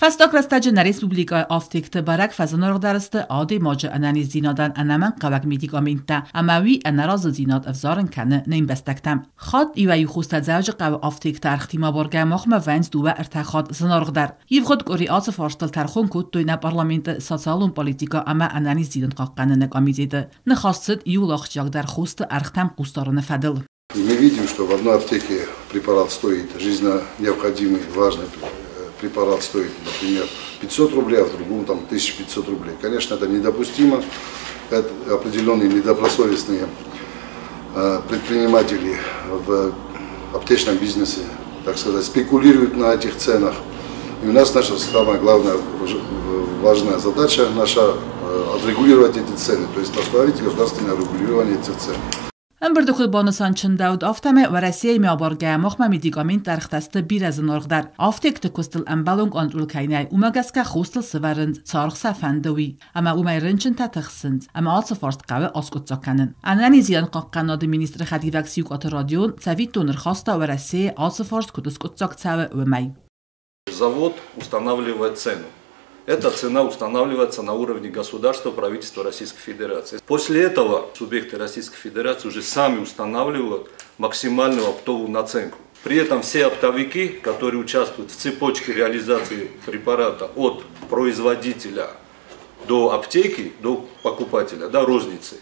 Fastokrastagen Respublika Aftekte barak fazanargdarste adi maja anani zinadan anaman qawak medicamenta amawi anaraz zinad afzaren kanne neem bestektem. Khad iwa yukhustad zawj qaw Aftekte arkhtima borga machma vans duwa ertakhad zanargdar. Yivkhod kori atse forstel tarkhon kut toina parlament socialum politika ama anani zinan qaqqanne nekamizede. Nekhastet yulakh jagdar khost arkhtam qustarne fadil. Мы видим, что в одной аптеке препарат стоит жизненно необходимый, важный препарат стоит, например, 500 рублей, а в другом там 1500 рублей. Конечно, это недопустимо. Это определенные недобросовестные предприниматели в аптечном бизнесе, так сказать, спекулируют на этих ценах. И у нас наша самая главная, важная задача наша отрегулировать эти цены, то есть остановить государственное регулирование этих цен. Emberdukul bonusan Çindaud aftame و رسیه میابارگه مخم میدیگامین درختست بیر از نرغدر آفتک تکستل انبالونگ آن اولکینای اومگس که خوستل سورند چارخ سفندوی اما اومای رنچن تتخسند اما آت سفارست قوه آسکت زکنن انانی زیان قاقناد مینیستر خدیوک سیوکات رادیون سوید دونر خواستا و رسیه آت سفارست کدسکت زکتسوه اومای. Завод устанавливает цену. Эта цена устанавливается на уровне государства, правительства Российской Федерации. После этого субъекты Российской Федерации уже сами устанавливают максимальную оптовую наценку. При этом все оптовики, которые участвуют в цепочке реализации препарата от производителя до аптеки, до покупателя, до розницы,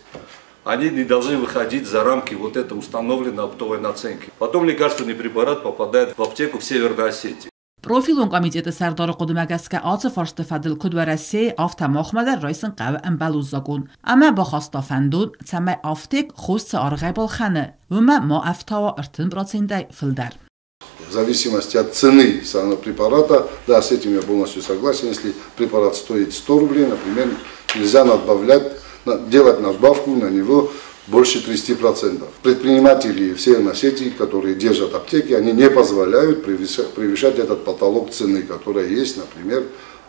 они не должны выходить за рамки вот этой установленной оптовой наценки. Потом лекарственный препарат попадает в аптеку в Северной Осетии. Profilung комитета سردار قدمگس که آت فرست فدل کد و رسیه آفت مخمد رایسن قو انبلوز زگون اما با خاستا فندون تم آفتک خوست آرغی بالخانه و ما افتا و ارتن براتنده فلدر. В зависимости от цены самого препарата, да, с этим я полностью согласен, если препарат стоит 100 рублей, например, нельзя надбавлять, делать надбавку на него больше 30%. Предприниматели в Северной Осетии, которые держат аптеки, они не позволяют превышать этот потолок цены, которая есть, например,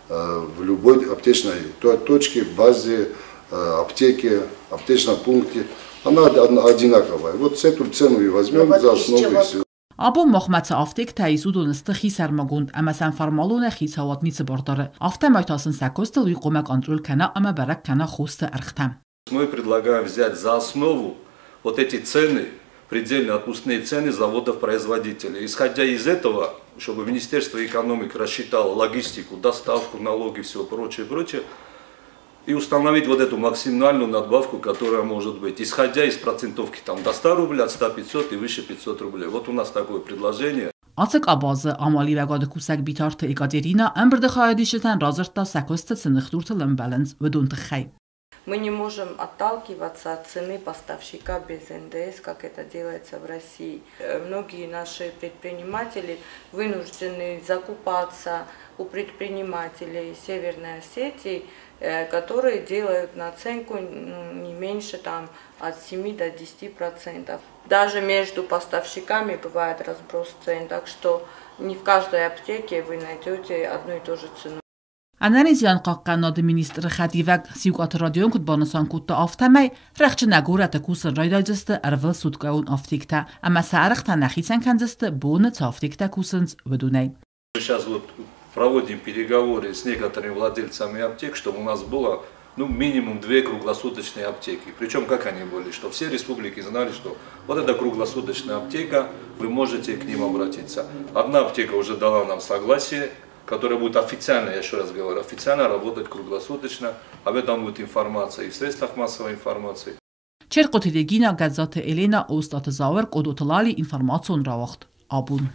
в любой аптечной точке, базе, аптеке, аптечном пункте. Она одинаковая. Вот эту цену и возьмем за основу и все. آبو مخمت آفتک تایزود و نستخی سرمگوند اما سنفرمالون خیز هوات میت برداره. آفته مایتاسن سکوستل وی قومک اندرول کنه اما برک کنه خوست ارختم. Мы предлагаем взять за основу вот эти цены, предельно отпускные цены заводов-производителей. Исходя из этого, чтобы Министерство экономики рассчитало логистику, доставку, налоги, все прочее, и установить вот эту максимальную надбавку, которая может быть, исходя из процентовки там, до 100 рублей, от 100-500 и выше 500 рублей. Вот у нас такое предложение. آتک آبازه آمالی و گاد کوسک بیتارت ایگادرینا امبرد خواهدیشتن رازرت تا سکوست سنختورت لمبالنز و دونت خی. Мы не можем отталкиваться от цены поставщика без НДС, как это делается в России. Многие наши предприниматели вынуждены закупаться у предпринимателей Северной Осетии, которые делают наценку не меньше там, от 7 до 10%. Даже между поставщиками бывает разброс цен, так что не в каждой аптеке вы найдете одну и ту же цену. انانی زیان قاقناد مینیستر خدیوک سیوکات رادیون کد بانسان کد تا آفتمی رخچ نگورت کوس رایداجست ارول سودگاون آفتیکتا اما سعرخت نخیسن کنزست بون تافتیکتا کوسنز ودونی. Сейчас вот проводим переговоры с некоторыми владельцами аптек, чтобы у нас было минимум 2 круглосуточные аптеки. Причем как они были, что все республики знали, что вот эта круглосуточная аптека, вы можете к ним обратиться. Одна аптека уже дала нам согласие, которая будет официально, я еще раз говорю, официально работать круглосуточно. Об этом будет информация и в средствах массовой информации. چرقوت دیگینا گذات الینا اوستات زاور قدوتلالی انفرماسیون را وقت آبون.